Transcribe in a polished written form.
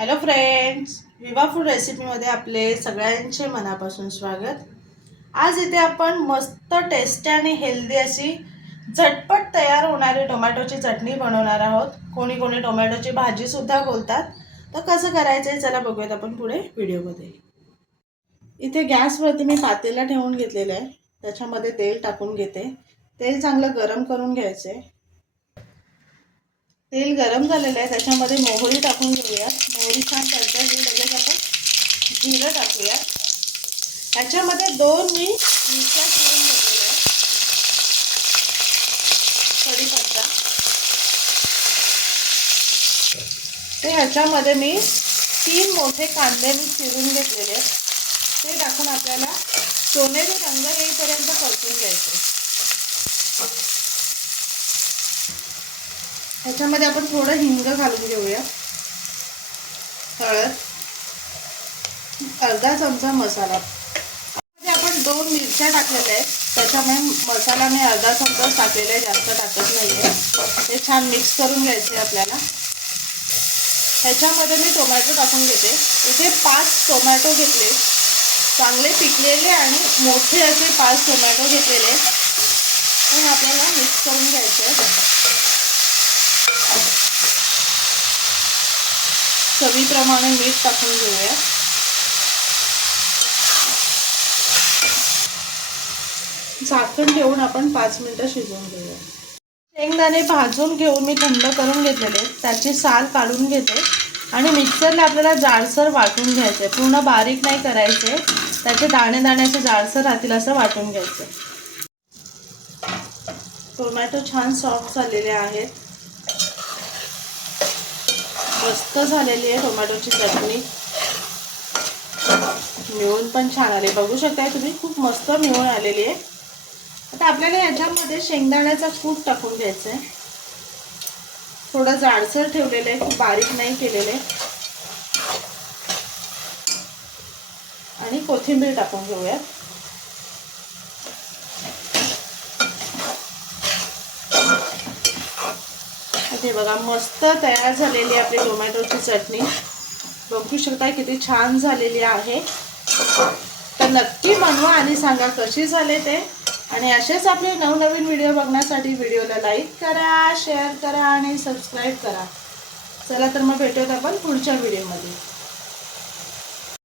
Hello friends, विवा food रेसिपीमध्ये आपले सगळ्यांचे मनापासून स्वागत। आज इथे आपण मस्त टेस्टी आणि हेल्दी अशी झटपट तयार होणारी टोमॅटोची चटणी बनवणार आहोत। कोणी कोणी टोमॅटोची भाजी सुद्धा बोलतात। तर कसं करायचं आहे चला बघूयात आपण पुढे व्हिडिओमध्ये। इथे गॅसवरती मी पातेला ठेवून घेतलेलं आहे। त्याच्यामध्ये तेल टाकून घेते। तेल चांगलं गरम करून घ्यायचे। तेल गरम झालेलं आहे, त्याच्यामध्ये मोहरी टाकून घेऊया। मोहरी छान तडतडली लगेच आपण जिरं टाकूया। त्याच्यामध्ये 2 मी मिरच्या चिरून घेतलेल्या आहेत, कढीपत्ता। ते ह्याच्यामध्ये मी 3 मोठे कांदे मी चिरून घेतलेले आहेत, ते टाकून आपल्याला सोनेरी रंग येईपर्यंत परतून घ्यायचे। ह्याच्यामध्ये आपण थोडं हिंग घालून घेऊया, हळद, अर्धा चमचा मसाला। आपण 2 मिरच्या टाकलेल्या आहेत, त्याच्यामुळे मसाला मी अर्धा चमचा टाकलेला आहे, जास्त टाकत नाहीये। ते छान मिक्स करून घ्यायचे आपल्याला। ह्याच्यामध्ये मी टोमॅटो टाकून घेते। इथे 5 टोमॅटो घेतले, चांगले पिकलेले आणि मोठे असे 5 टोमॅटो घेतलेले। पण आपल्याला मिक्स करून घ्यायचे। चवीप्रमाणे मीठ टाकून घेऊया। झाकण ठेवून आपण 5 मिनिटं शिजवून घेऊया। शेंगदाणे भाजून घेऊन मी थंड करून घेतलेले, त्याची साल काढून घेते आणि मिक्सरला आपल्याला जाडसर वाटून घ्यायचे। पूर्ण बारीक नाही करायचे, त्याचे दाणे दाणे असे जाडसर राहतील असं वाटून घ्यायचे। टोमॅटो छान सॉफ्ट झालेले आहेत, मस्त झालेली आहे टोमॅटोची चटणी। मिळून पण छान आले, बघू शकताय तुम्ही, खूप मस्त मिळून आलेली आहे। आता आपल्याला याच्यामध्ये शेंगदाण्याचा कूट टाकून घ्यायचा आहे। थोडं जाडसर ठेवलेलं आहे, खूप बारीक नाही केलेलं आहे। आणि कोथिंबीर टाकून घेऊया। हे बघा, मस्त तयार झालेली आपली टोमॅटोची चटणी। बघू शकता किती छान झालेली आहे। तर नक्की बनवा आणि सांगा कशी झाले ते। आणि असेच आपले नवनवीन व्हिडिओ बघण्यासाठी व्हिडिओला लाईक करा, शेअर करा आणि सबस्क्राईब करा। चला तर मग भेटूयात आपण पुढच्या व्हिडिओमध्ये।